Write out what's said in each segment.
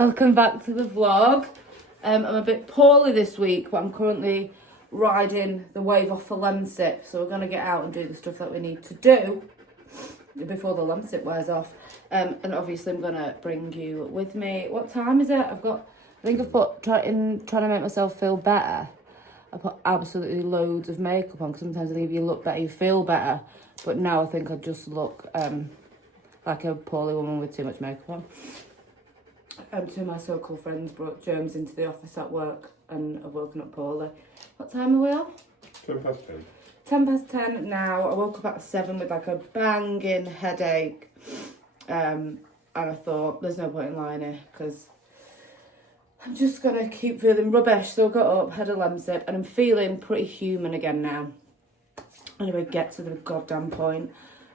Welcome back to the vlog. I'm a bit poorly this week, but I'm currently riding the wave off for Lemsip. So we're going to get out and do the stuff that we need to do before the Lemsip wears off. And obviously I'm going to bring you with me. What time is it? I think I've put, trying to make myself feel better. I put absolutely loads of makeup on because sometimes I think if you look better, you feel better. But now I think I just look like a poorly woman with too much makeup on. Two of my so-called friends brought germs into the office at work and I've woken up poorly. What time are we on? 10 past 10. 10 past 10 now. I woke up at 7 with like a banging headache. And I thought, there's no point in lying here because I'm just going to keep feeling rubbish. So I got up, had a Lemsip, and I'm feeling pretty human again now. Anyway, get to the goddamn point.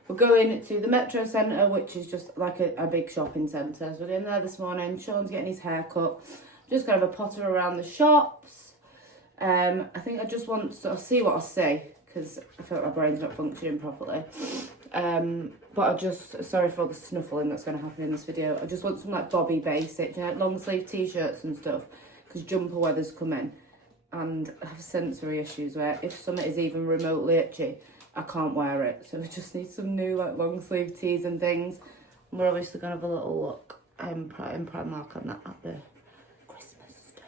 We're going to the Metro Centre, which is just like a big shopping centre. So we're in there this morning. Sean's getting his hair cut. Just going to have a potter around the shops. I think I just want to sort of see what I see because I feel like my brain's not functioning properly. But sorry for all the snuffling that's going to happen in this video. I just want some like bobby basics, like long sleeve t-shirts and stuff because jumper weather's coming. And I have sensory issues where if something is even remotely itchy, I can't wear it, so we just need some new like long sleeve tees and things. And we're obviously gonna have a little look in Primark on that at the Christmas stuff.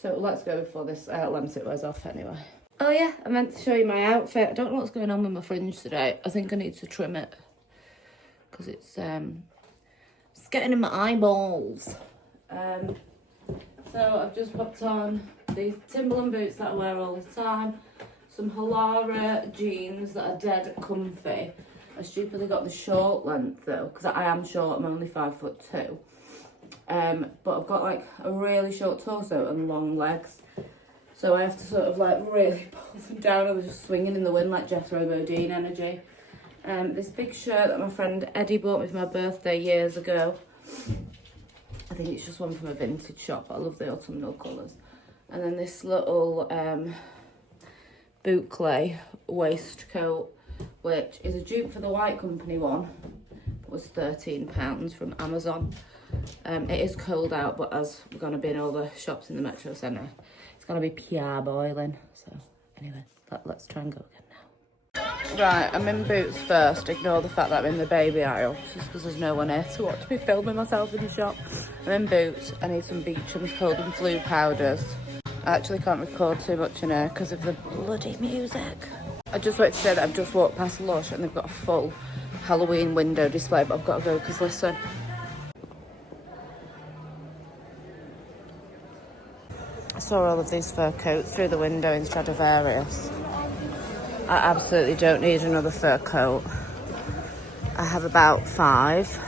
So let's go before this Lemsip wears off anyway. Oh yeah, I meant to show you my outfit. I don't know what's going on with my fringe today. I think I need to trim it because it's getting in my eyeballs. So I've just popped on these Timberland boots that I wear all the time. Some Halara jeans that are dead comfy. I stupidly got the short length though, because I am short, I'm only 5'2". But I've got like a really short torso and long legs. So I have to sort of like really pull them down and they're just swinging in the wind like Jethro Bodine energy. This big shirt that my friend Eddie bought me for my birthday years ago. I think it's just one from a vintage shop, but I love the autumnal colours. And then this little boucle waistcoat, which is a dupe for the White Company one, but was £13 from Amazon. It is cold out, but as we're going to be in all the shops in the Metro Centre, it's going to be pure boiling. So anyway, let's try and go again now. Right, I'm in boots first. Ignore the fact that I'm in the baby aisle, just because there's no one here to watch me filming myself in the shop. I'm in boots. I need some Beecham's cold and flu powders. I actually can't record too much in here because of the bloody music. I just wanted to say that I've just walked past Lush and they've got a full Halloween window display, but I've got to go because listen. I saw all of these fur coats through the window in Stradivarius. I absolutely don't need another fur coat. I have about 5.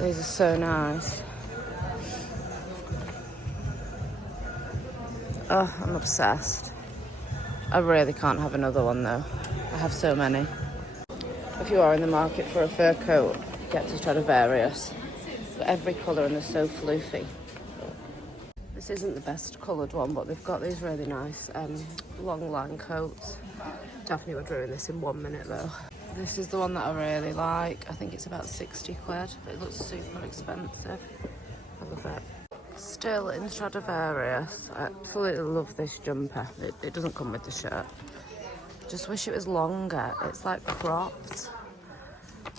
These are so nice. Oh, I'm obsessed. I really can't have another one though. I have so many. If you are in the market for a fur coat, get to Stradivarius. But every colour and they're so floofy. This isn't the best coloured one, but they've got these really nice long line coats. Daphne would ruin this in 1 minute though. This is the one that I really like. I think it's about 60 quid, but it looks super expensive. Have a look. Still in Stradivarius. I absolutely love this jumper. It doesn't come with the shirt. Just wish it was longer. It's like cropped.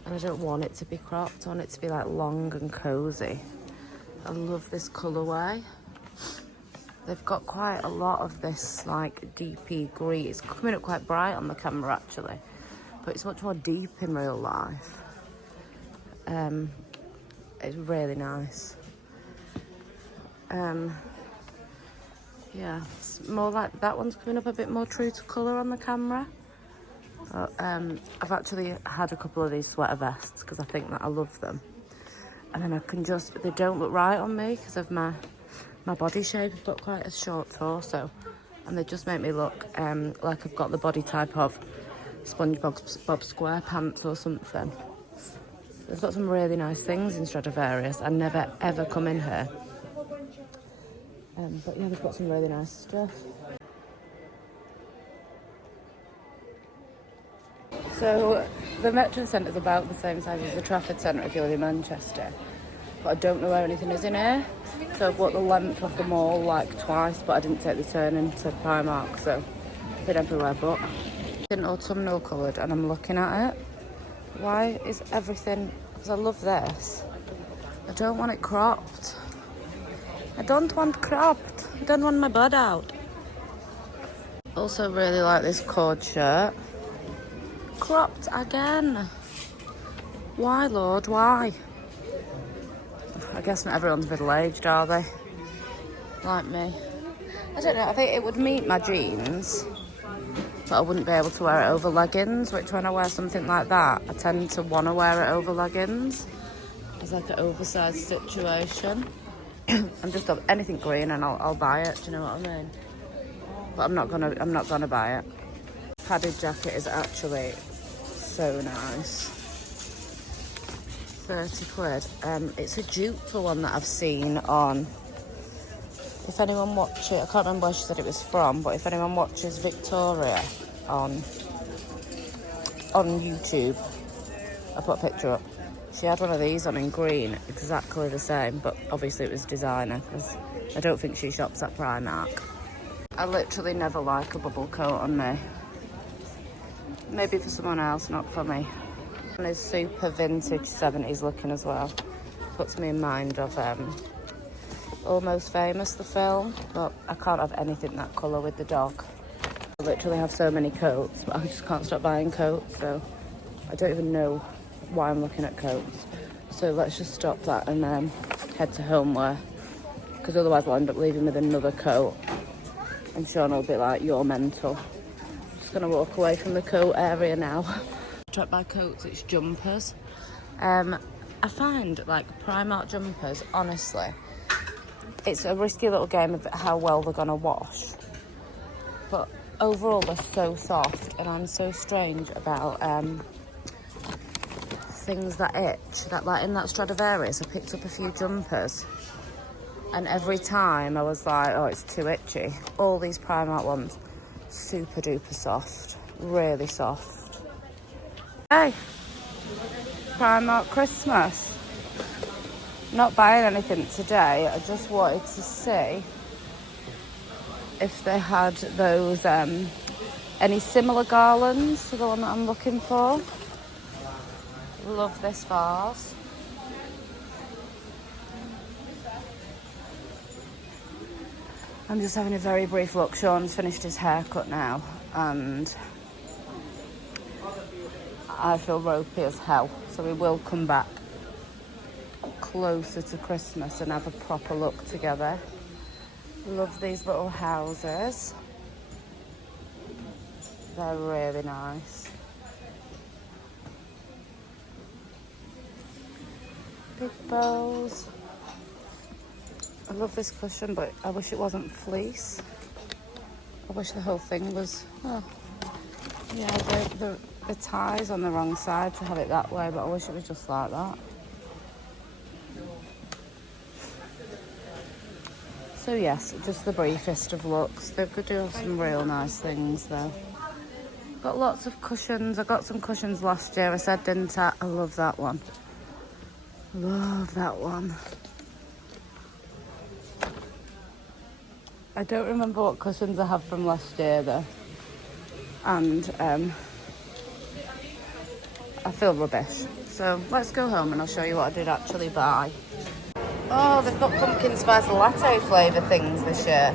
And I don't want it to be cropped. I want it to be like long and cosy. I love this colourway. They've got quite a lot of this like deepy green. It's coming up quite bright on the camera actually. But it's much more deep in real life. It's really nice. Yeah, it's more like that one's coming up a bit more true to colour on the camera. But, I've actually had a couple of these sweater vests because I think that I love them. And then they don't look right on me because of my body shape. I've got quite a short torso. And they just make me look like I've got the body type of SpongeBob SquarePants or something. They've got some really nice things in Stradivarius. I never ever come in here. But yeah, they've got some really nice stuff. So the Metro Centre is about the same size as the Trafford Centre if you live in Manchester. but I don't know where anything is in here. So I've walked the length of the mall like twice, but I didn't take the turn into Primark, so I've been everywhere. But it's in autumnal coloured, and I'm looking at it. Why is everything? Because I love this. I don't want it cropped. I don't want cropped. I don't want my butt out. Also really like this cord shirt. Cropped again. Why, Lord, why? I guess not everyone's middle-aged, are they? Like me. I don't know, I think it would meet my jeans, but I wouldn't be able to wear it over leggings, which when I wear something like that, I tend to want to wear it over leggings. It's like an oversized situation. I'm just up anything green and I'll buy it, do you know what I mean? But I'm not gonna buy it. Padded jacket is actually so nice. 30 quid. It's a dupe for one that I've seen on, if anyone watches, I can't remember where she said it was from, but if anyone watches Victoria on YouTube, I put a picture up. She had one of these on in green, exactly the same, but obviously it was designer, because I don't think she shops at Primark. I literally never like a bubble coat on me. Maybe for someone else, not for me. And it's super vintage 70s looking as well. Puts me in mind of Almost Famous, the film, but I can't have anything that colour with the dog. I literally have so many coats, but I just can't stop buying coats, so I don't even know why I'm looking at coats. So let's just stop that and head to homeware, because otherwise I'll end up leaving with another coat and Sean will be like, you're mental. I'm just gonna walk away from the coat area now. Trapped by coats, it's jumpers. I find like Primark jumpers, honestly, it's a risky little game of how well they're gonna wash, but overall they're so soft, and I'm so strange about things that itch. That, like in that Stradivarius, I picked up a few jumpers, and every time I was like, oh, it's too itchy. All these Primark ones, super duper soft, really soft. Hey, Primark Christmas. Not buying anything today. I just wanted to see if they had those, any similar garlands to the one that I'm looking for. Love this vase. I'm just having a very brief look. Sean's finished his haircut now, and I feel ropey as hell, so we will come back closer to Christmas and have a proper look together. Love these little houses. They're really nice. Big bows. I love this cushion, but I wish it wasn't fleece. I wish the whole thing was, oh, yeah, the tie's on the wrong side to have it that way, but I wish it was just like that. So yes, just the briefest of looks. They could do some real nice things though. Got lots of cushions. I got some cushions last year, I said, didn't I? I love that one. Love that one. I don't remember what cushions I have from last year though. And I feel rubbish. So let's go home and I'll show you what I did actually buy. Oh, they've got pumpkin spice latte flavour things this year.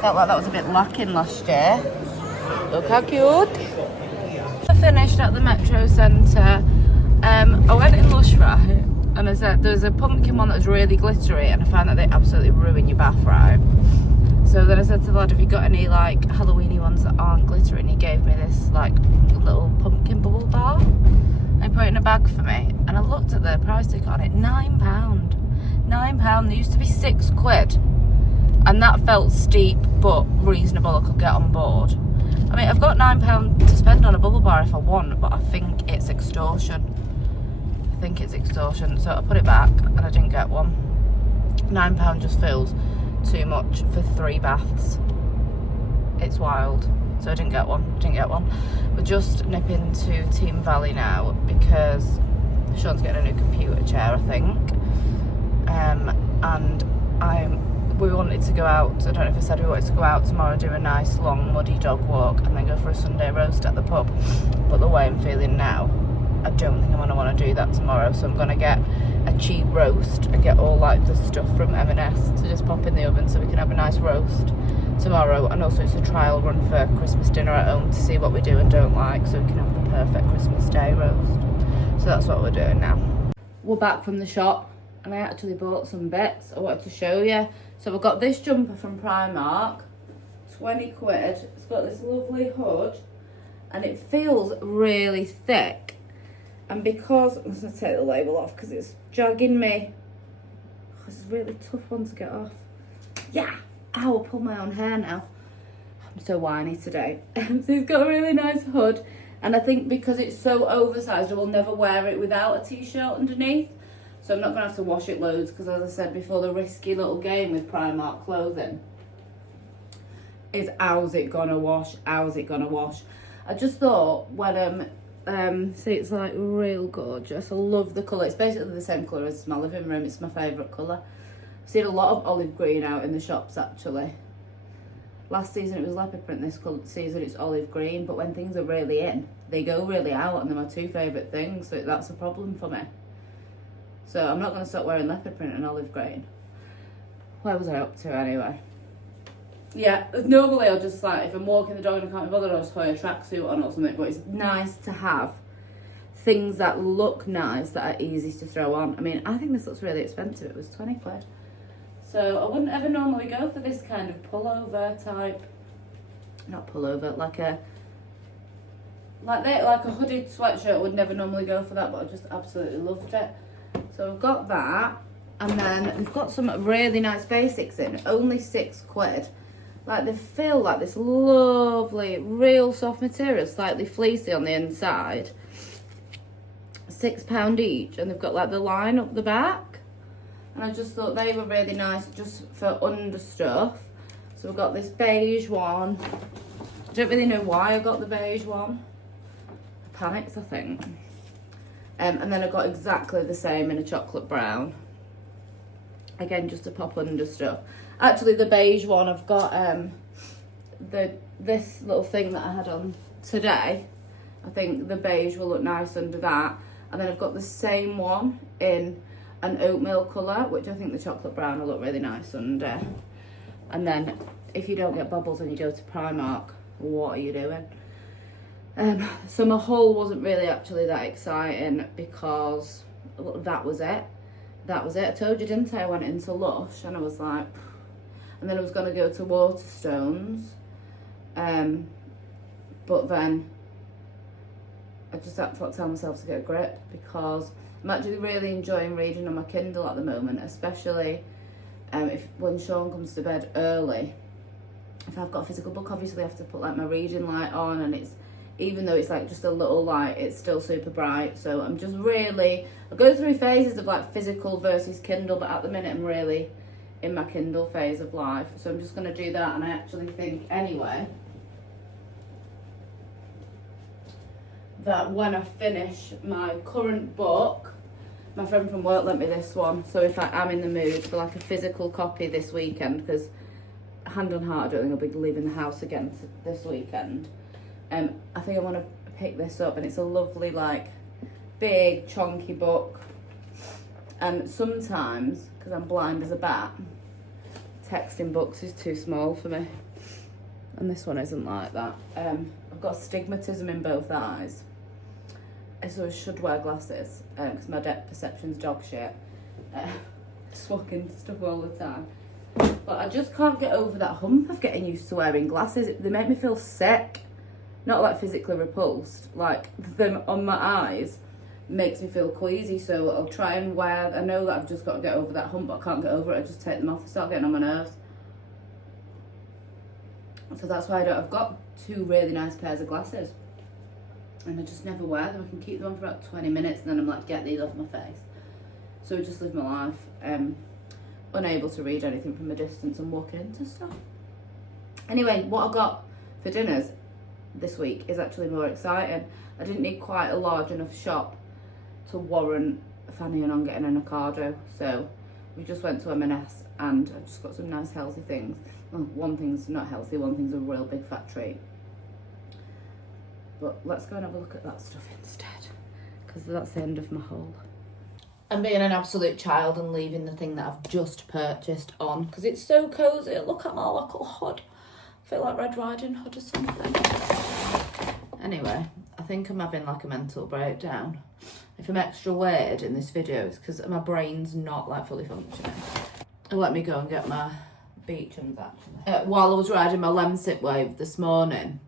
Felt like that was a bit lacking last year. Look how cute. I finished at the Metro Centre. I went in Lush, right? And there was a pumpkin one that was really glittery, and I found that they absolutely ruin your bath, right? So then I said to the lad, have you got any like Halloweeny ones that aren't glittery? And he gave me this like little pumpkin bubble bar. They put it in a bag for me, and I looked at the price ticket on it, £9. £9, they used to be £6, and that felt steep but reasonable. I could get on board. I mean, I've got £9 to spend on a bubble bar if I want, but I think it's extortion. So I put it back and I didn't get one. £9 just feels too much for 3 baths. It's wild. So I didn't get one. We're just nipping to Team Valley now because Sean's getting a new computer chair, I think. And we wanted to go out, I don't know if I said we wanted to go out tomorrow, do a nice long muddy dog walk and then go for a Sunday roast at the pub. But the way I'm feeling now, I don't think I'm going to want to do that tomorrow, so I'm going to get a cheap roast and get all like the stuff from M&S to just pop in the oven so we can have a nice roast tomorrow. And also it's a trial run for Christmas dinner at home to see what we do and don't like, so we can have the perfect Christmas Day roast. So that's what we're doing now. We're back from the shop and I actually bought some bits I wanted to show you. So I've got this jumper from Primark, 20 quid. It's got this lovely hood and it feels really thick. And because, I'm just going to take the label off because it's jagging me. Oh, it's a really tough one to get off. Yeah, ow, I'll pull my own hair now. I'm so whiny today. So it's got a really nice hood. And I think because it's so oversized, I will never wear it without a t-shirt underneath. So I'm not going to have to wash it loads because, as I said before, the risky little game with Primark clothing is how's it going to wash, how's it going to wash. I just thought when, see, it's like real gorgeous. I love the colour. It's basically the same colour as my living room. It's my favourite colour. I've seen a lot of olive green out in the shops actually. Last season it was leopard print, this season it's olive green, but when things are really in, they go really out and they're my two favourite things, so that's a problem for me. So I'm not going to stop wearing leopard print and olive green. Where was I up to anyway? Yeah, normally I'll just like, if I'm walking the dog and I can't be bothered, I'll just wear a tracksuit on or something, but it's nice to have things that look nice that are easy to throw on. I mean, I think this looks really expensive. It was 20 quid. So I wouldn't ever normally go for this kind of pullover type, not pullover, like a hooded sweatshirt. I would never normally go for that, but I just absolutely loved it. So I've got that, and then we've got some really nice basics in, only 6 quid. Like they feel like this lovely, real soft material, slightly fleecy on the inside. £6 each, and they've got like the line up the back. And I just thought they were really nice just for under stuff. So we've got this beige one. I don't really know why I got the beige one. I panicked, I think. And then I got exactly the same in a chocolate brown. Again, just to pop under stuff. Actually, the beige one, I've got this little thing that I had on today. I think the beige will look nice under that. And then I've got the same one in an oatmeal colour, which I think the chocolate brown will look really nice under. And then, if you don't get bubbles when you go to Primark, what are you doing? So my haul wasn't really actually that exciting because that was it. That was it. I told you, didn't I? I went into Lush and I was like, and then I was going to go to Waterstones. But then I just had to tell myself to get a grip because I'm actually really enjoying reading on my Kindle at the moment, especially when Sean comes to bed early. If I've got a physical book, obviously I have to put like my reading light on, and it's, even though it's like just a little light, it's still super bright. So I'm just really, I go through phases of like physical versus Kindle, but at the minute I'm really in my Kindle phase of life. So I'm just going to do that, and I actually think anyway that when I finish my current book, my friend from work lent me this one, so if I am in the mood for like a physical copy this weekend, because hand on heart I don't think I'll be leaving the house again this weekend, I think I want to pick this up, and it's a lovely like big chunky book. And sometimes, because I'm blind as a bat, texting books is too small for me, and this one isn't like that. I've got astigmatism in both eyes, so I should wear glasses because my depth perception's dog shit. Just walk into stuff all the time. But I just can't get over that hump of getting used to wearing glasses. They make me feel sick. Not like physically repulsed, like them on my eyes makes me feel queasy, so I'll try and wear, I know that I've just got to get over that hump, but I can't get over it. I just take them off and start getting on my nerves. So that's why I've got 2 really nice pairs of glasses, and I just never wear them. I can keep them on for about 20 minutes and then I'm like, get these off my face. So I just live my life unable to read anything from a distance and walking into stuff. Anyway, what I got for dinners this week is actually more exciting. I didn't need quite a large enough shop to warrant Fanny and on getting an Ocado. So we just went to M&S and I've just got some nice healthy things. Well, one thing's not healthy, one thing's a real big fat treat. But let's go and have a look at that stuff instead, because that's the end of my haul. I'm being an absolute child and leaving the thing that I've just purchased on, because it's so cosy. Look at my little hood. I feel like Red Riding Hood or something. Anyway, I think I'm having like a mental breakdown. If I'm extra weird in this video, it's because my brain's not like fully functioning. Let me go and get my Beecham's actually. While I was riding my Lemsip wave this morning,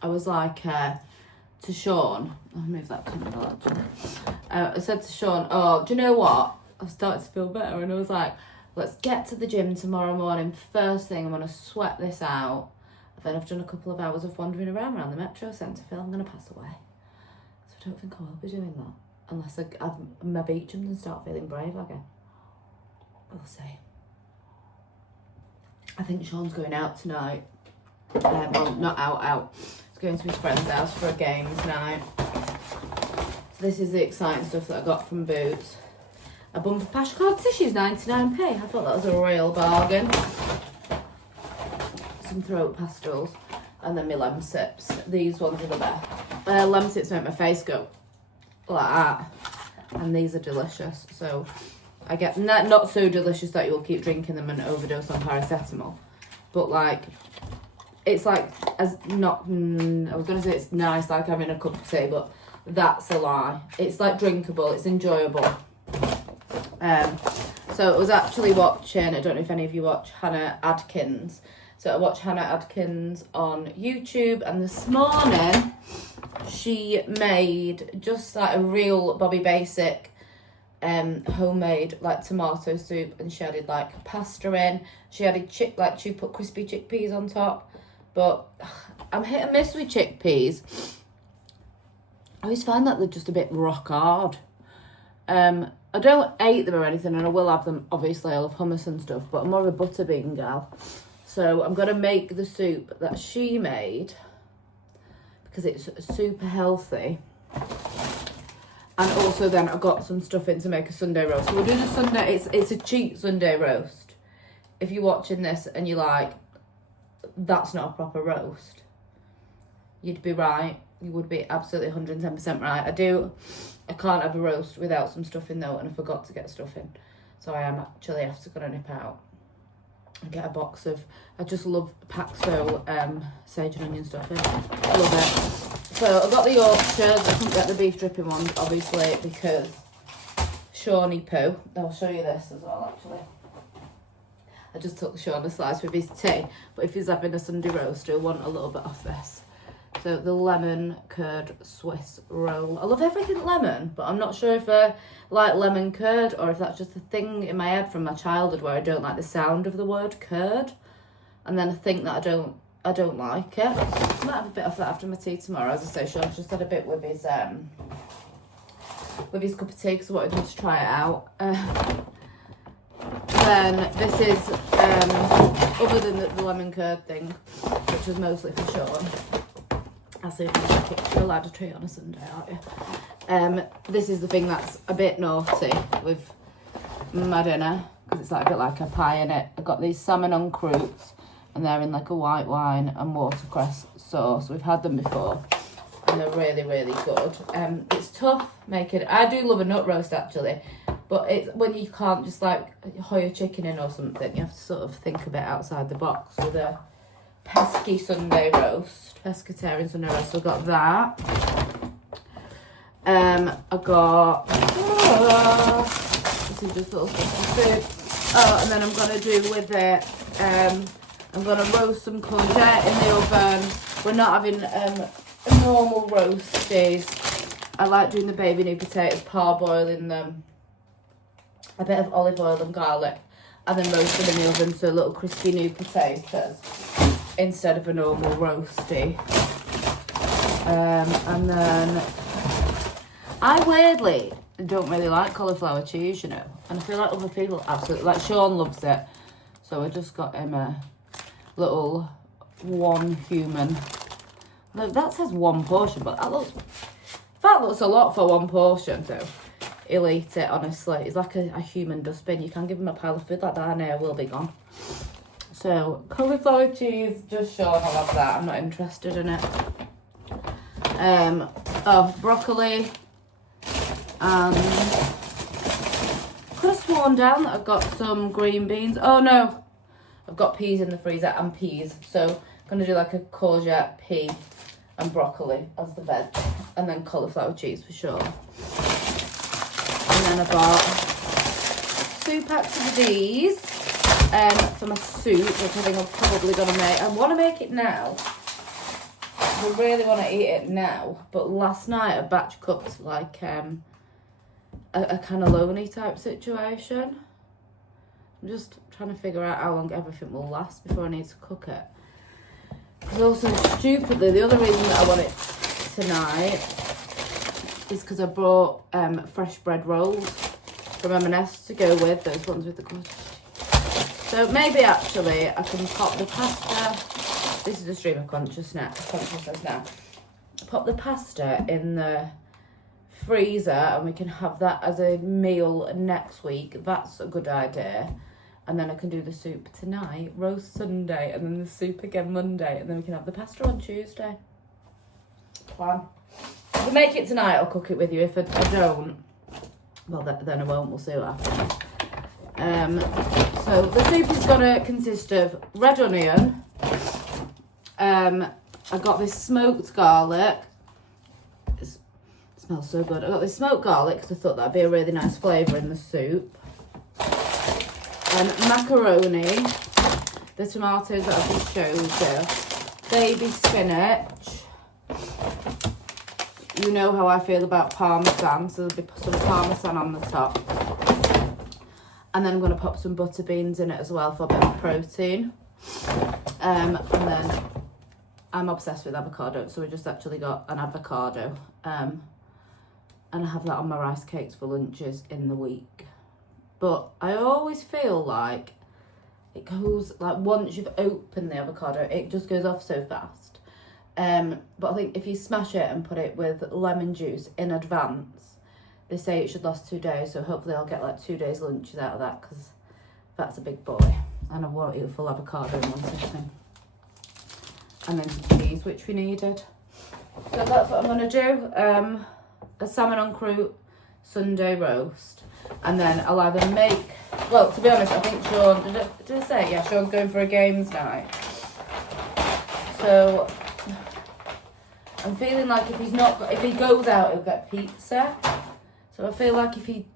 I was like to Sean, I'll move that camera actually. I said to Sean, oh, do you know what? I've started to feel better, and I was like, let's get to the gym tomorrow morning. First thing, I'm going to sweat this out. And then I've done a couple of hours of wandering around the Metro Centre. I feel I'm going to pass away. So I don't think I will be doing that. Unless I have my Beechams and start feeling brave again. We'll see. I think Sean's going out tonight. Well, not out. He's going to his friend's house for a games night. So this is the exciting stuff that I got from Boots. A bumper pash card tissues, 99p. I thought that was a real bargain. Some throat pastels. And then my Lemsips. These ones are the best. Lemsips make my face go like that. And these are delicious. So I get not so delicious that you'll keep drinking them and overdose on paracetamol. But like, it's like, as not, I was going to say it's nice like having a cup of tea, but that's a lie. It's like drinkable, it's enjoyable. So I was actually watching, I don't know if any of you watch Hannah Adkins. So I watched Hannah Adkins on YouTube, and this morning she made just like a real Bobby Basic homemade like tomato soup, and she added like pasta in. She added she put crispy chickpeas on top. But I'm hit and miss with chickpeas. I always find that they're just a bit rock hard. I don't hate them or anything, and I will have them, obviously. I love hummus and stuff, but I'm more of a butter bean gal. So I'm going to make the soup that she made, because it's super healthy. And also then I've got some stuff in to make a Sunday roast. So we'll do the Sunday, it's a cheap Sunday roast. If you're watching this and you're like, that's not a proper roast, you'd be right. You would be absolutely 110% right. I can't have a roast without some stuffing though, and I forgot to get stuffing. So I am actually after going to nip out and get a box of, I just love Paxo sage and onion stuffing. Love it. So I got the Yorkshires. I couldn't get the beef dripping ones, obviously, because Shawnee poo. I'll show you this as well, actually. I just took Sean a slice with his tea, but if he's having a Sunday roast, he'll want a little bit off this. So the lemon curd Swiss roll. I love everything lemon, but I'm not sure if I like lemon curd or if that's just a thing in my head from my childhood where I don't like the sound of the word curd, and then I think that I don't like it. I might have a bit of that after my tea tomorrow. As I say, Sean's just had a bit with his cup of tea because I wanted him to try it out. Then this is other than the lemon curd thing, which was mostly for Sean. I'll see if I can kick the ladder tree on a Sunday, aren't you? This is the thing that's a bit naughty with my dinner, because it's like a bit like a pie in it. I've got these salmon on croûtes, and they're in like a white wine and watercress sauce. We've had them before, and they're really, really good. It's tough making. I do love a nut roast actually, but it's when you can't just like Hoya chicken in or something. You have to sort of think a bit outside the box with a pesky Sunday roast, pescatarian Sunday roast. So I got that. I got this is just little stuff of food. Oh, and then I'm gonna do with it. I'm gonna roast some courgette in the oven. We're not having a normal roast days. I like doing the baby new potatoes, parboiling them, a bit of olive oil and garlic, and then roast them in the oven, so little crispy new potatoes instead of a normal roasty. And then I weirdly don't really like cauliflower cheese, you know, and I feel like other people absolutely, like Sean loves it, so I just got him a little one human. Look, that says one portion, but that looks a lot for one portion too. he'll eat it, honestly. He's like a human dustbin. You can give him a pile of food like that and it will be gone. So, cauliflower cheese, just Sean will have that. I'm not interested in it. Broccoli. And could have sworn down that I've got some green beans. Oh no, I've got peas in the freezer and peas. So I'm going to do like a courgette, pea and broccoli as the veg. And then cauliflower cheese for sure. And then I bought 2 packs of these for my soup, which I think I'm probably going to make. I want to make it now. I really want to eat it now. But last night I batch cooked like a cannelloni type situation. I'm just trying to figure out how long everything will last before I need to cook it. Because also, stupidly, the other reason that I want it tonight is because I brought fresh bread rolls from M&S to go with those ones with the cottage. So maybe actually I can pop the pasta. This is a stream of consciousness now. Pop the pasta in the freezer and we can have that as a meal next week. That's a good idea. And then I can do the soup tonight, roast Sunday, and then the soup again Monday, and then we can have the pasta on Tuesday. Plan. If I make it tonight, I'll cook it with you. If I don't, well, then I won't. We'll see what happens. So the soup is going to consist of red onion. I got this smoked garlic. It smells so good. I got this smoked garlic because I thought that'd be a really nice flavour in the soup. Macaroni, the tomatoes that I've just showed you, baby spinach. You know how I feel about parmesan, so there'll be some parmesan on the top. And then I'm going to pop some butter beans in it as well for a bit of protein. And then I'm obsessed with avocado, so we just actually got an avocado. And I have that on my rice cakes for lunches in the week. But I always feel like it goes, like once you've opened the avocado, it just goes off so fast. But I think if you smash it and put it with lemon juice in advance, they say it should last 2 days. So hopefully I'll get like 2 days lunches out of that because that's a big boy. And I won't eat a full avocado in one sitting. And then some cheese, which we needed. So that's what I'm going to do. A salmon en croûte Sunday roast. And then I'll either make, well, to be honest, I think Sean, did I say? Yeah, Sean's going for a games night. So I'm feeling like if he goes out, he'll get pizza. So I feel like if he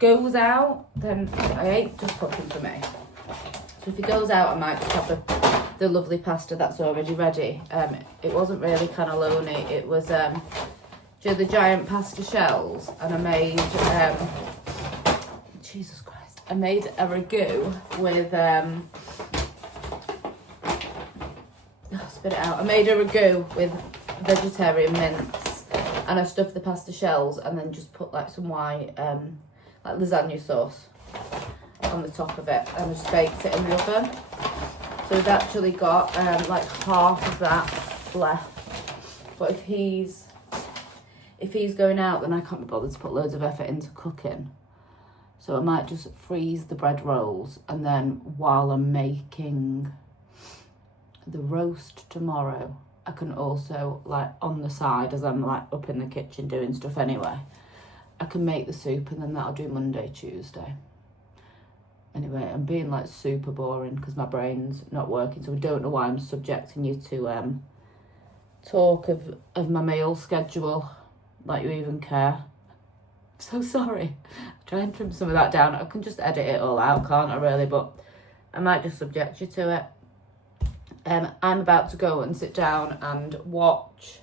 goes out, then I ain't just cooking for me. So if he goes out, I might just have the lovely pasta that's already ready. It wasn't really cannelloni, it was the giant pasta shells, and I made Jesus Christ, I made a ragu with spit it out. I made a ragu with vegetarian mince, and I stuffed the pasta shells and then just put like some white like lasagna sauce on the top of it, and I just baked it in the oven. So we've actually got like half of that left. But if he's going out, then I can't be bothered to put loads of effort into cooking. So I might just freeze the bread rolls, and then while I'm making the roast tomorrow, I can also, like on the side, as I'm like up in the kitchen doing stuff anyway, I can make the soup, and then that'll do Monday, Tuesday. Anyway, I'm being like super boring because my brain's not working, so I don't know why I'm subjecting you to talk of my meal schedule, like you even care. So sorry. Try and trim some of that down. I can just edit it all out, can't I really? But I might just subject you to it. I'm about to go and sit down and watch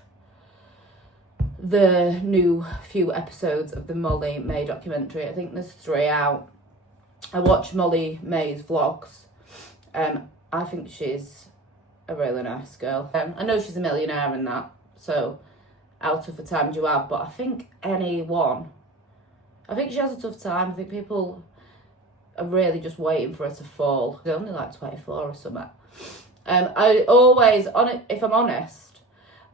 the new few episodes of the Molly May documentary. I think there's 3 out. I watch Molly May's vlogs. I think she's a really nice girl. I know she's a millionaire and that, so out of the times you have, but I think she has a tough time. I think people are really just waiting for her to fall. She's only like 24 or something. I always, if I'm honest,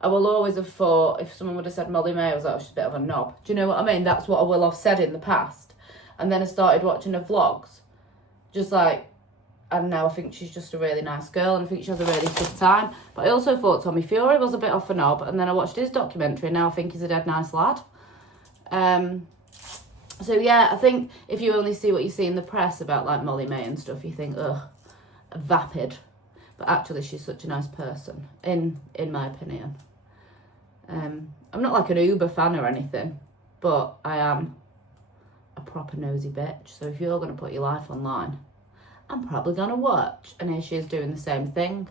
I will always have thought, if someone would have said Molly May, I was like, oh, she's a bit of a knob. Do you know what I mean? That's what I will have said in the past. And then I started watching her vlogs. Just like, and now I think she's just a really nice girl, and I think she has a really good time. But I also thought Tommy Fury was a bit off a knob, and then I watched his documentary, and now I think he's a dead nice lad. So yeah, I think if you only see what you see in the press about like Molly May and stuff, you think, ugh, vapid. But actually, she's such a nice person, in my opinion. I'm not like an Uber fan or anything, but I am a proper nosy bitch. So if you're going to put your life online, I'm probably going to watch. And here she is doing the same thing.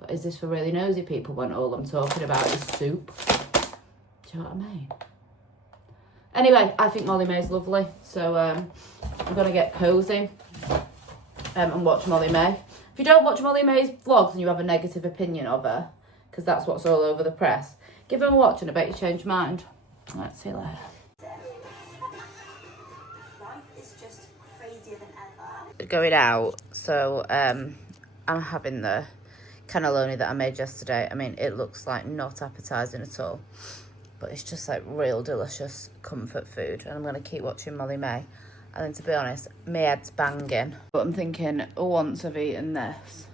But is this for really nosy people when all I'm talking about is soup? Do you know what I mean? Anyway, I think Molly May's lovely. So I'm going to get cosy and watch Molly May. If you don't watch Molly May's vlogs and you have a negative opinion of her, because that's what's all over the press, give them a watch and I bet you change your mind. Let's see you later. Going out, so I'm having the cannelloni that I made yesterday. I mean, it looks like not appetizing at all, but it's just like real delicious comfort food, and I'm going to keep watching Molly May. And then, to be honest, my head's banging, but I'm thinking, once I've eaten this,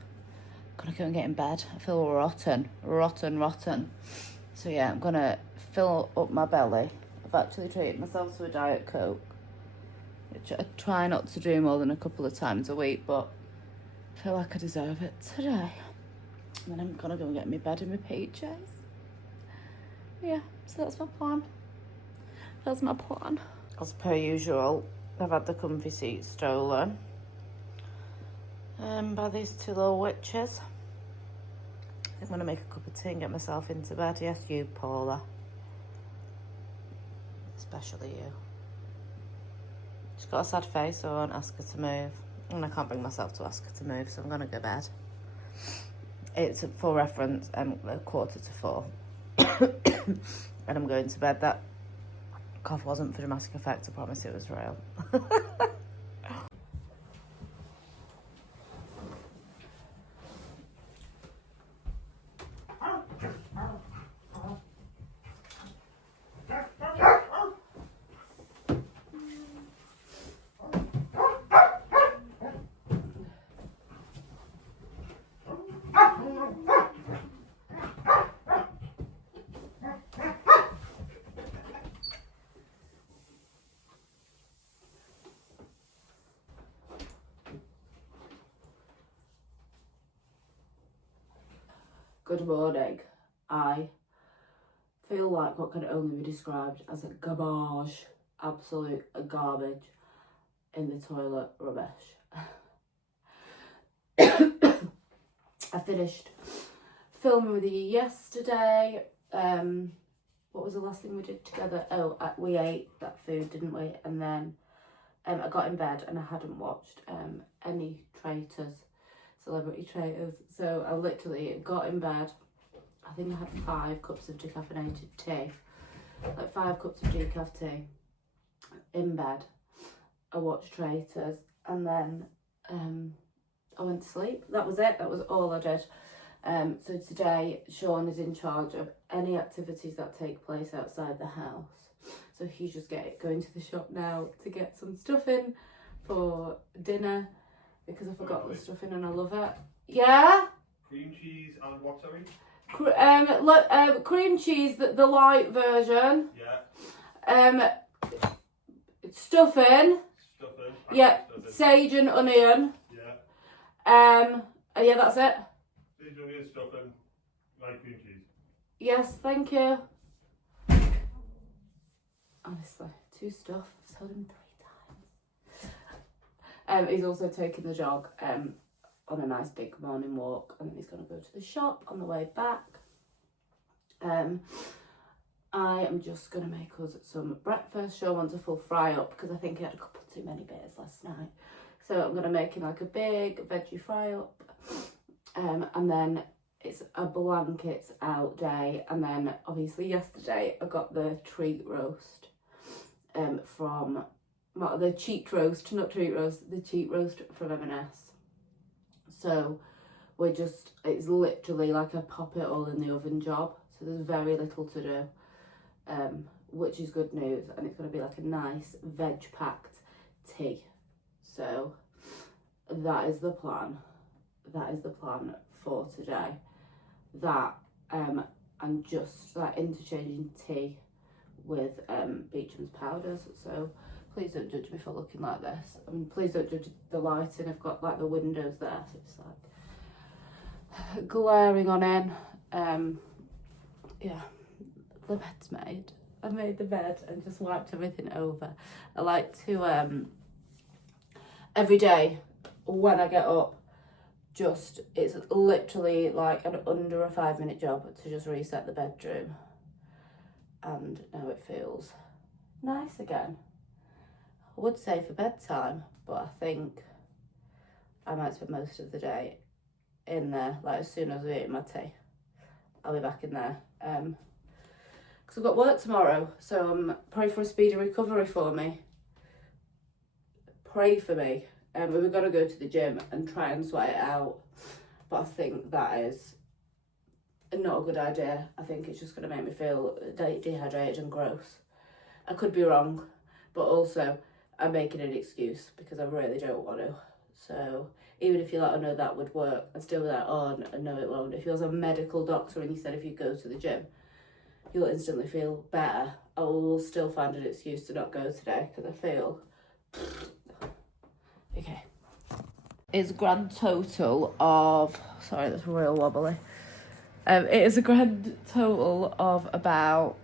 I'm gonna go and get in bed. I feel rotten. So yeah, I'm gonna fill up my belly. I've actually treated myself to a Diet Coke, which I try not to do more than a couple of times a week, but I feel like I deserve it today. And then I'm gonna go and get in my bed in my PJs. Yeah, so that's my plan. That's my plan. As per usual, I've had the comfy seat stolen by these two little witches. I'm gonna make a cup of tea and get myself into bed. Yes, you, Paula. Especially you. She's got a sad face, so I won't ask her to move. And I can't bring myself to ask her to move, so I'm gonna go to bed. It's, for reference, 3:45. And I'm going to bed. That cough wasn't for dramatic effect, I promise it was real. Good morning. I feel like what can only be described as a garbage, absolute garbage in the toilet rubbish. I finished filming with you yesterday. What was the last thing we did together? Oh, we ate that food, didn't we? And then I got in bed and I hadn't watched any Celebrity Traitors. So I literally got in bed. I think I had 5 cups of decaffeinated tea. Like 5 cups of decaf tea. In bed. I watched Traitors. And then I went to sleep. That was it. That was all I did. So today, Sean is in charge of any activities that take place outside the house. So he's just going to the shop now to get some stuff in for dinner, because I forgot the stuff in and I love it. Yeah? Cream cheese and what, sorry? Cream cheese, the light version. Yeah. Stuffing. Yeah. Stuffing. Sage and onion. Yeah. Yeah, that's it. Sage, onion, stuffing, light cream cheese. Yes, thank you. Honestly, 2 stuff. I've told him 3 times. He's also taking the dog on a nice big morning walk, and then he's going to go to the shop on the way back. I am just going to make us some breakfast. Sean wants a full fry up because I think he had a couple too many beers last night. So I'm going to make him like a big veggie fry up. And then it's a blankets out day. And then obviously yesterday I got the treat roast from the cheat roast, not treat roast, the cheat roast from M&S. So it's literally like a pop it all in the oven job. So there's very little to do, which is good news. And it's going to be like a nice veg-packed tea. So that is the plan. That is the plan for today. That and just like interchanging tea with Beecham's powders. So please don't judge me for looking like this. I mean, please don't judge the lighting. I've got like the windows there, so it's like glaring on in. Yeah, the bed's made. I made the bed and just wiped everything over. I like to every day when I get up, it's literally like an under a 5-minute job to just reset the bedroom, and now it feels nice again. I would say for bedtime, but I think I might spend most of the day in there. Like as soon as I eat my tea, I'll be back in there. Because I've got work tomorrow, so pray for a speedy recovery for me. Pray for me. We've got to go to the gym and try and sweat it out, but I think that is not a good idea. I think it's just going to make me feel dehydrated and gross. I could be wrong, but also I'm making an excuse because I really don't want to. So even if you let her know that would work, I'd still be like, oh no it won't. If you was a medical doctor and you said if you go to the gym you'll instantly feel better, I will still find an excuse to not go today because I feel okay. It's a grand total of, sorry that's real wobbly. It is a grand total of about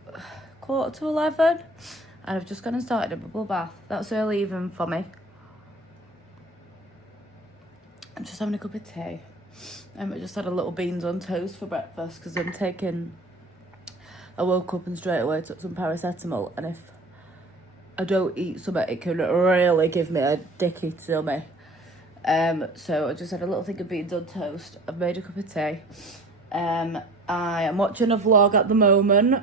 11:15, and I've just gone and started a bubble bath. That's early even for me. I'm just having a cup of tea. I just had a little beans on toast for breakfast because I woke up and straight away took some paracetamol, and if I don't eat something it can really give me a dicky tummy. So I just had a little thing of beans on toast. I've made a cup of tea. I am watching a vlog at the moment.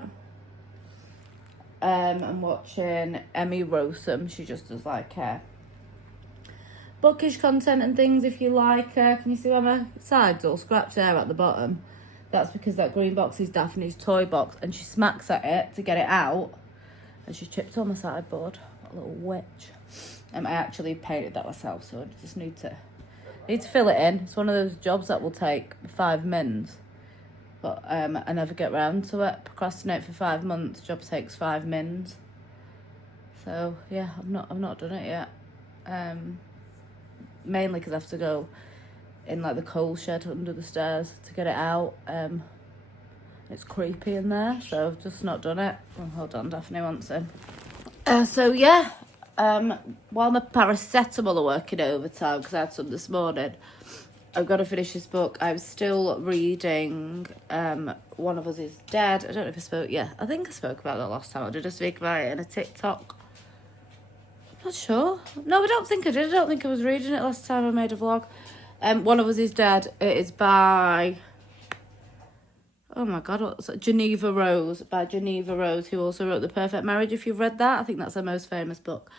I'm watching Emmy Rossum. She just does like bookish content and things. If you like her, can you see where my sides all scratched there at the bottom? That's because that green box is Daphne's toy box, and she smacks at it to get it out, and she chipped on my sideboard. What a little witch. I actually painted that myself, so I just need to fill it in. It's one of those jobs that will take 5 minutes, but I never get round to it. Procrastinate for 5 months. Job takes 5 minutes. So yeah, I've not done it yet. Mainly because I have to go in like the coal shed under the stairs to get it out. It's creepy in there, so I've just not done it. Oh, hold on, Daphne wants in. So yeah, while my paracetamol are working overtime, because I had some this morning, I've got to finish this book. I'm still reading One of Us is Dead. I don't know if I spoke, I think I spoke about that last time. Or did I speak about it in a TikTok? I'm not sure. No, I don't think I did. I don't think I was reading it last time I made a vlog. One of Us is Dead. It is by, oh my God, what's it? Geneva Rose, by Geneva Rose, who also wrote The Perfect Marriage, if you've read that. I think that's her most famous book.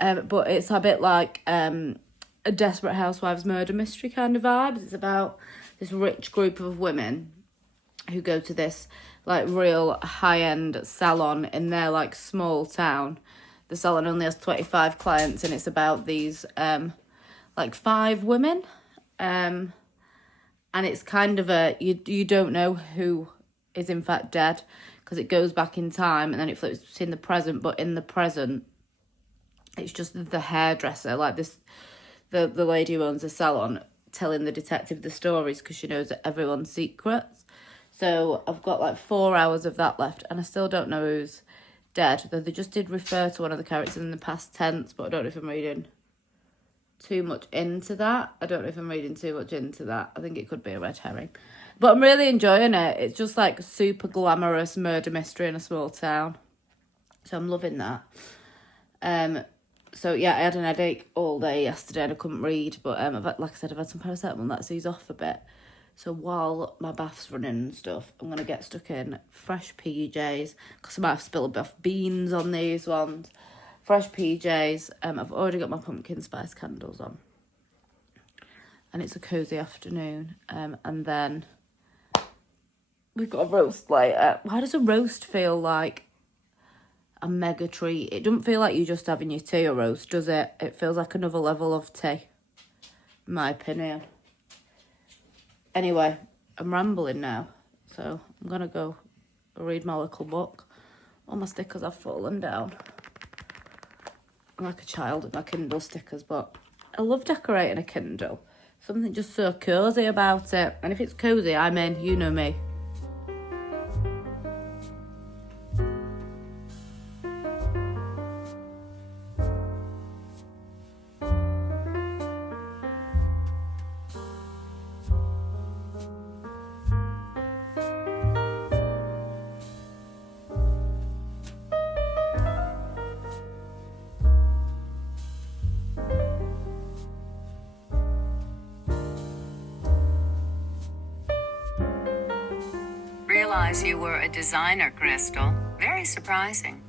But it's a bit like a Desperate Housewives murder mystery kind of vibes. It's about this rich group of women who go to this like real high-end salon in their like small town. The salon only has 25 clients, and it's about these like 5 women. And it's kind of you don't know who is in fact dead because it goes back in time and then it flips in the present, but in the present it's just the hairdresser, like the lady who owns the salon, telling the detective the stories because she knows everyone's secrets. So I've got like 4 hours of that left and I still don't know who's dead, though they just did refer to one of the characters in the past tense, but I don't know if I'm reading too much into that. I think it could be a red herring, but I'm really enjoying it. It's just like a super glamorous murder mystery in a small town, so I'm loving that. So yeah, I had an headache all day yesterday and I couldn't read, but like I said, I've had some paracetamol and that's eased off a bit. So while my bath's running and stuff, I'm gonna get stuck in fresh PJs because I might have spilled off beans on these ones. Fresh PJs. I've already got my pumpkin spice candles on. And it's a cosy afternoon. And then we've got a roast later. Why does a roast feel like a mega treat? It doesn't feel like you're just having your tea or roast, does it? It feels like another level of tea, in my opinion. Anyway, I'm rambling now, so I'm gonna go read my little book. All my stickers have fallen down. I'm like a child with my Kindle stickers, but I love decorating a Kindle. Something just so cosy about it. And if it's cosy, I'm in. You know me. Realize you were a designer, Crystal. Very surprising.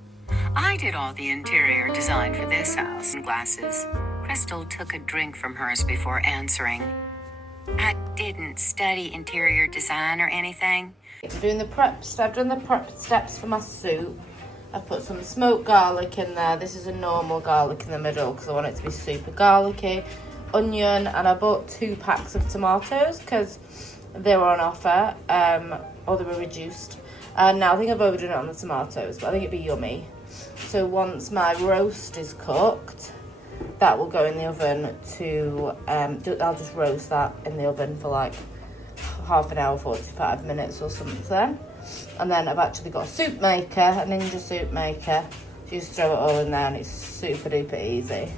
I did all the interior design for this house. Glasses. Crystal took a drink from hers before answering. I didn't study interior design or anything. I'm doing the prep. I've done the prep steps for my soup. I've put some smoked garlic in there. This is a normal garlic in the middle because I want it to be super garlicky. Onion, and I bought 2 packs of tomatoes because they were on offer, or they were reduced. And now I think I've overdone it on the tomatoes, but I think it'd be yummy. So once my roast is cooked, that will go in the oven to, I'll just roast that in the oven for like half an hour, 45 minutes or something. And then I've actually got a soup maker, a ninja soup maker. You just throw it all in there and it's super duper easy.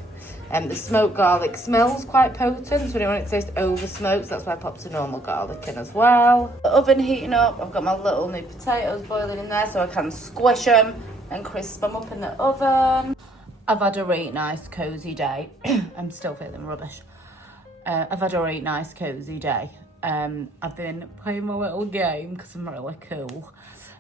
The smoked garlic smells quite potent, so I don't want it to taste over smoked, so that's why I popped a normal garlic in as well. The oven heating up, I've got my little new potatoes boiling in there so I can squish them and crisp them up in the oven. I've had a really nice cosy day. I'm still feeling rubbish. I've had a really nice cosy day. I've been playing my little game because I'm really cool.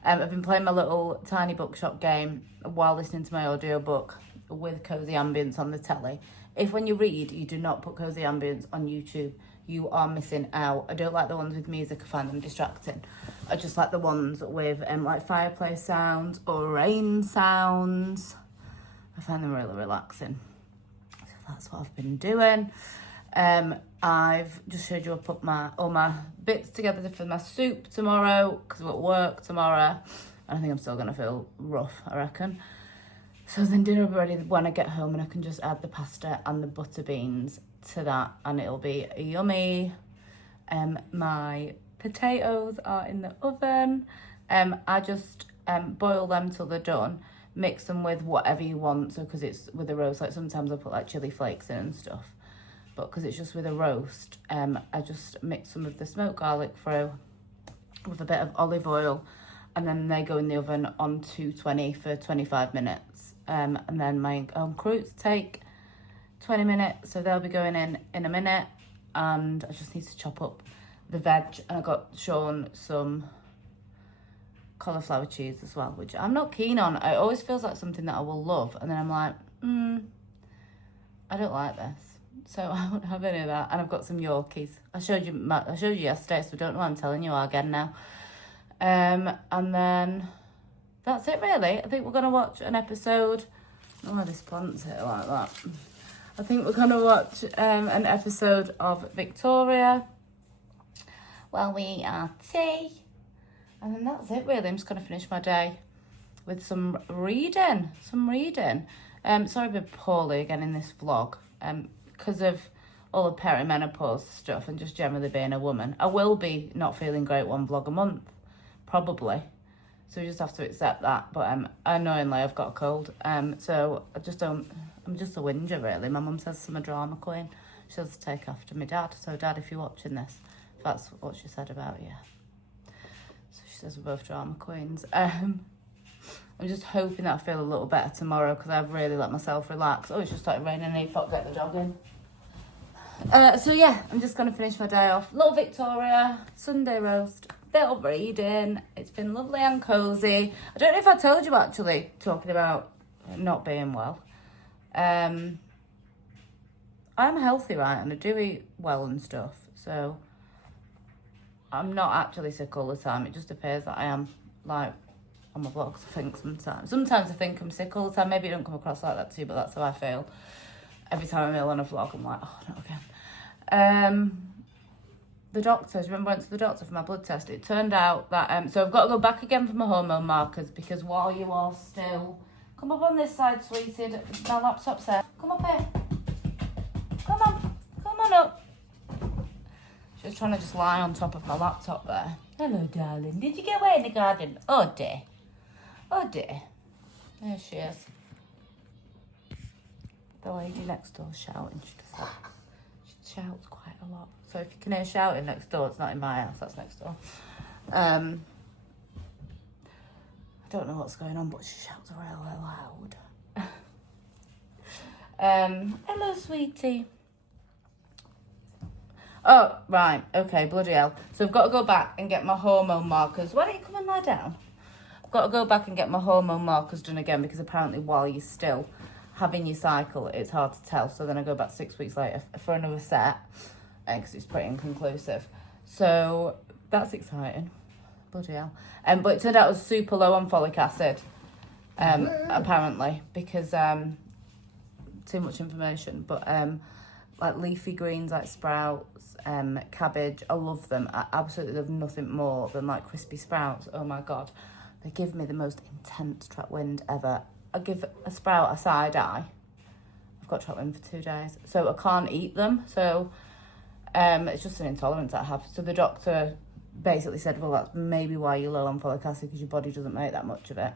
I've been playing my little tiny bookshop game while listening to my audiobook with cozy ambience on the telly. If when you read, you do not put cozy ambience on YouTube, you are missing out. I don't like the ones with music, I find them distracting. I just like the ones with like fireplace sounds or rain sounds. I find them really relaxing. So that's what I've been doing. I've just showed you I put all my bits together for my soup tomorrow because I'm at work tomorrow. And I think I'm still going to feel rough, I reckon. So then dinner will be ready when I get home and I can just add the pasta and the butter beans to that and it'll be yummy. My potatoes are in the oven. I just boil them till they're done. Mix them with whatever you want. So because it's with a roast, like sometimes I put like chili flakes in and stuff. But because it's just with a roast, I just mix some of the smoked garlic through with a bit of olive oil. And then they go in the oven on 220 for 25 minutes. And then my croutes take 20 minutes, so they'll be going in a minute. And I just need to chop up the veg. And I got Sean some cauliflower cheese as well, which I'm not keen on. It always feels like something that I will love. And then I'm like, I don't like this. So I won't have any of that. And I've got some Yorkies. I showed you yesterday, so I don't know why I'm telling you again now. And then that's it really. I think we're going to watch an episode. Oh, this plant's here like that. I think we're going to watch an episode of Victoria while we are tea. And then that's it really. I'm just going to finish my day with some reading. Sorry I've been poorly again in this vlog. Because of all the perimenopause stuff and just generally being a woman. I will be not feeling great 1 vlog a month. Probably. So we just have to accept that. But annoyingly, I've got a cold. So I'm just a whinger, really. My mum says I'm a drama queen. She has to take after my dad. So, Dad, if you're watching this, that's what she said about you. So she says we're both drama queens. I'm just hoping that I feel a little better tomorrow because I've really let myself relax. Oh, it's just started raining. I need to get the dog in. So, yeah, I'm just going to finish my day off. Little Victoria, Sunday roast. Little reading. It's been lovely and cosy. I don't know if I told you actually, talking about not being well. I'm healthy, right? And I do eat well and stuff. So I'm not actually sick all the time. It just appears that I am, like, on my vlogs, I think sometimes. Sometimes I think I'm sick all the time. Maybe it don't come across like that to you, but that's how I feel. Every time I'm ill on a vlog, I'm like, oh, not again. The doctors, remember I went to the doctor for my blood test. It turned out that, so I've got to go back again for my hormone markers because while you are still... Come up on this side, sweetie. My laptop's there. Come up here. Come on up. She was trying to just lie on top of my laptop there. Hello, darling. Did you get away in the garden? Oh, dear. Oh, dear. There she is. The lady next door shouting. She shouts quite a lot. So if you can hear shouting next door, it's not in my house, that's next door. I don't know what's going on, but she shouts really loud. Hello, sweetie. Oh, right, okay, bloody hell. So I've got to go back and get my hormone markers. Why don't you come and lie down? I've got to go back and get my hormone markers done again because apparently while you're still having your cycle, it's hard to tell. So then I go back 6 weeks later for another set because it's pretty inconclusive. So that's exciting. Bloody hell. But it turned out I was super low on folic acid, apparently, because too much information. But like leafy greens like sprouts, cabbage, I love them. I absolutely love nothing more than like crispy sprouts. Oh my God. They give me the most intense trap wind ever. I give a sprout a side eye. I've got trap wind for 2 days. So I can't eat them. So it's just an intolerance I have. So the doctor basically said, well, that's maybe why you're low on folic acid because your body doesn't make that much of it.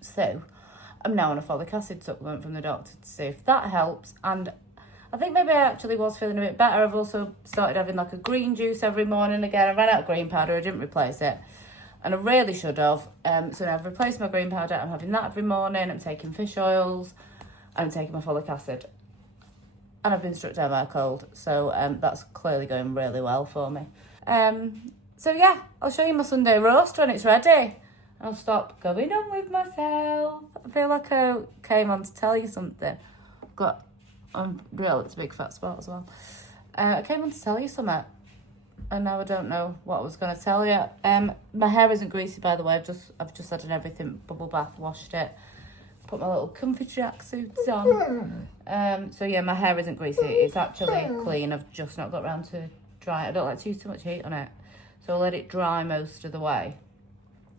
So I'm now on a folic acid supplement from the doctor to see if that helps. And I think maybe I actually was feeling a bit better. I've also started having like a green juice every morning again. I ran out of green powder. I didn't replace it. And I really should have. So now I've replaced my green powder. I'm having that every morning. I'm taking fish oils. I'm taking my folic acid. And I've been struck down by a cold. So that's clearly going really well for me. So yeah, I'll show you my Sunday roast when it's ready. I'll stop going on with myself. I feel like I came on to tell you something. It's a big fat spot as well. I came on to tell you something. And now I don't know what I was going to tell you. My hair isn't greasy, by the way. I've just had an everything bubble bath, washed it, put my little comfy tracksuits on. So yeah, my hair isn't greasy. It's actually clean. I've just not got around to dry it. I don't like to use too much heat on it. So I'll let it dry most of the way.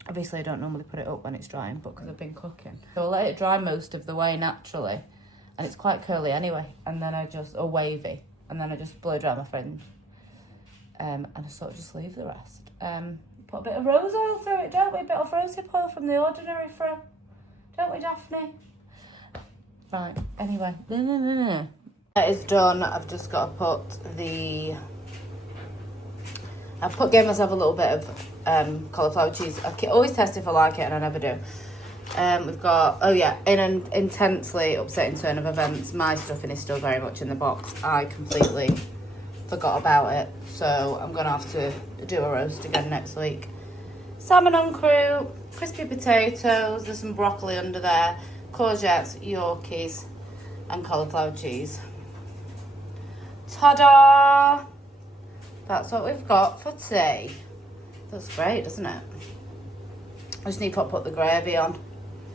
Obviously, I don't normally put it up when it's drying, but because I've been cooking. So I'll let it dry most of the way naturally. And it's quite curly anyway. And then or wavy. And then I just blow dry my friend. And I sort of just leave the rest. Put a bit of rose oil through it, don't we? A bit of rosehip oil from the Ordinary Fro. Don't we, Daphne? Right, anyway. That is done. I've just got to gave myself a little bit of cauliflower cheese. I always test if I like it and I never do. We've got, in an intensely upsetting turn of events, my stuffing is still very much in the box. I completely forgot about it, so I'm gonna have to do a roast again next week. Salmon en croûte, crispy potatoes, there's some broccoli under there, courgettes, Yorkies, and cauliflower cheese. Ta-da! That's what we've got for tea. That's great, doesn't it? I just need to put the gravy on.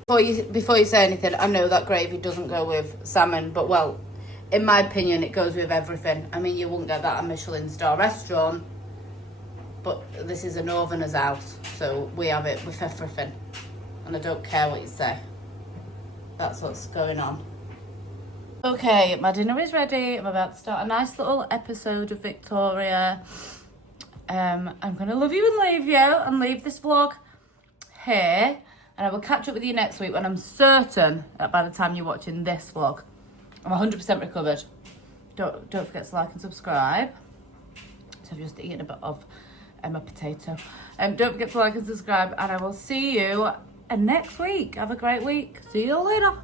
Before you say anything, I know that gravy doesn't go with salmon, but well, in my opinion, it goes with everything. I mean, you wouldn't get that at a Michelin star restaurant, but this is a northerner's house, so we have it with everything. And I don't care what you say. That's what's going on. Okay, my dinner is ready. I'm about to start a nice little episode of Victoria. I'm going to love you and leave you and leave this vlog here. And I will catch up with you next week when I'm certain that by the time you're watching this vlog, I'm 100% recovered. Don't forget to like and subscribe. So I've just eaten a bit of a potato. Don't forget to like and subscribe, and I will see you next week. Have a great week. See you later.